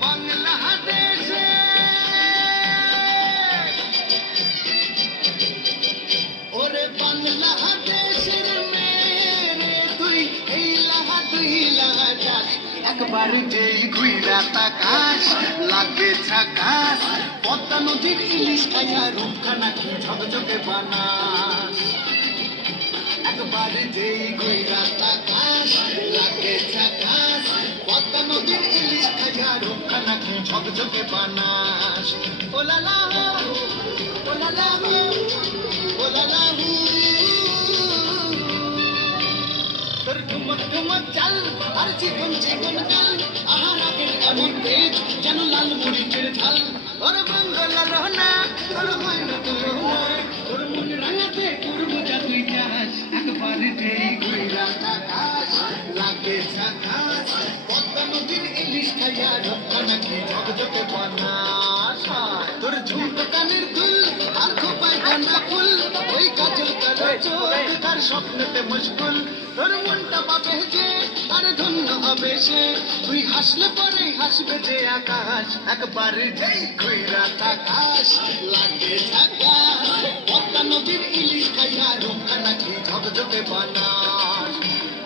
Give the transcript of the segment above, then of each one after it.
বাংলাদেশে ওরে বাংলাদেশের মেরে তুই এই লাহা তুই লাহা যাস একবার যেই ঘুইরা তাকাস লাগে ঝাকাস পদ্মা নদীর ইলিশ খাইয়া রূপখানা কি ঝকঝকে বানাস একবার যেই ঘুইরা তাকাস লাগে ঝাকাস পদ্মা নদীর ইলিশ খাইয়া রূপখানা কি ঝকঝকে বানাস ওলালা ওলালা ওলালা তোর ঠুমক ঠুমক চাল আর চিকন চিকন গাল আহার আগের এমন তেজ যেন লাল মরিচের ঝাল ওর বাংলা রহনা তোর হয় না তুলনা তোর মন রাঙাতে তোর মজা তুই যাস একবার যেই ঘুইরা তাকাস লাগে ঝাকাস পদ্মা নদীর ইলিশ খাইয়া রক্ষা নাকি ঝকঝকে বানাস তোর ঝুমকো কানের দুল আর খোপায় কান্না ফুল ওই কাজল কালো চোখ তার স্বপ্নেতে মুশকুল তোর মনটা পাবে যে আর ধন্য হবে সে তুই হাসলে পরে হাসবে যে আকাশ একবার যেই ঘুইরা তাকাস লাগে ঝাকাস পদ্মা নদীর ইলিশ খাইয়া রক্ষা নাকি ঝকঝকে বানাস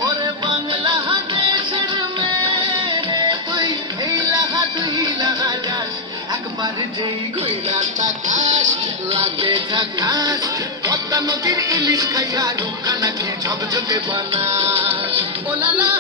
ওরে বাংলাদেশের মেরে তুই এই লাহা তুই লাহা যাস একবার যেই ঘুইরা তাকাস লাগে ঝাকাস পদ্মা নদীর ইলিশ খাইয়া রক্ষা নাকি ঝকঝকে বানাস ওলালা